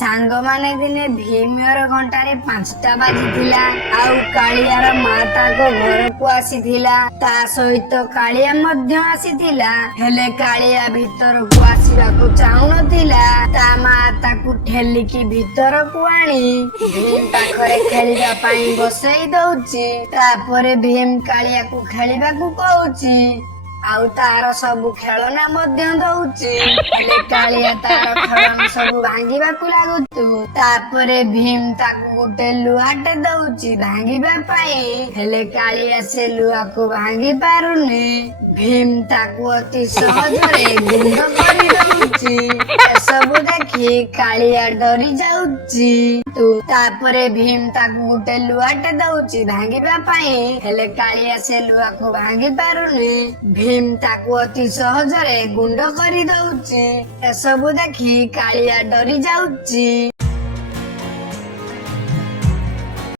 सांग माने दिने भीमर घंटारे 5टा बाजिथिला आउ कालियार माता को घर को आसीथिला ता सहित कालिया मध्य आसीथिला हेले कालिया भीतर को आसीबा को चाहू नथिला ता माता को ठेलिकी भीतर को आनी भीम पाखरे खेलिबा पाई बसई दउची तापरे भीम कालिया को खेलिबा को कहउची आउ तार सबु खेलना मध्य दउची हेले कालिया तार खेलना सबु भांगिबा को लागुतु तापरे भीम ताकू गोटे लुहाटे दउची भांगिबा पाई हेले कालिया से लुहा को भांगी पारुनी भीम ताकू अति सहजरे गुंड करी दउची सबु देखि कालिया डरी जाउची तापरे भीम ताकू गोटे लुहाटे दउची भांगिबा पाई हेले कालिया से लुहा को भांगी पारुनी भीम ताकू अति सहजरे गुंड करी दउची सबु देखि कालिया डरी जाउची।